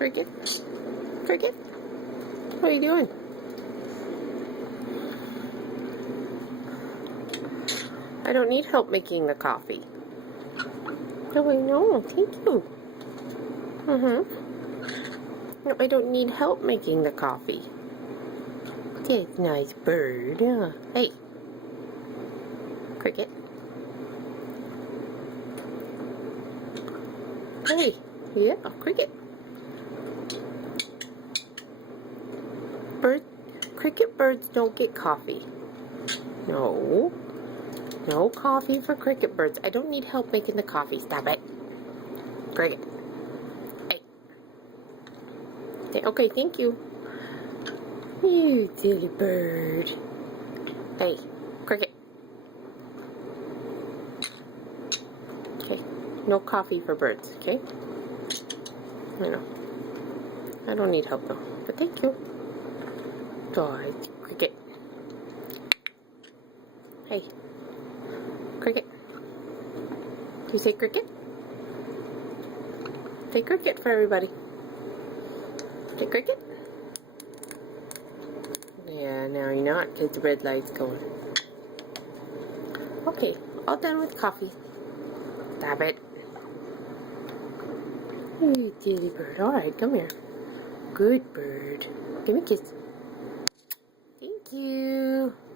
Cricket? Cricket? What are you doing? I don't need help making the coffee. Oh, I know. Thank you. No, I don't need help making the coffee. That's a nice bird. Hey. Cricket. Hey. Yeah, Cricket. Cricket birds don't get coffee. No. No coffee for cricket birds. I don't need help making the coffee. Stop it. Cricket. Hey. Okay, thank you. You silly bird. Hey, Cricket. Okay, no coffee for birds, okay? I know. I don't need help though, but thank you. Bye, Cricket. Hey, Cricket. Do you say Cricket? Say Cricket for everybody. Say Cricket. Yeah, now you're not because the red light's going. Okay, all done with coffee. Stop it. You silly bird. Alright, come here. Good bird. Give me a kiss. Thank you.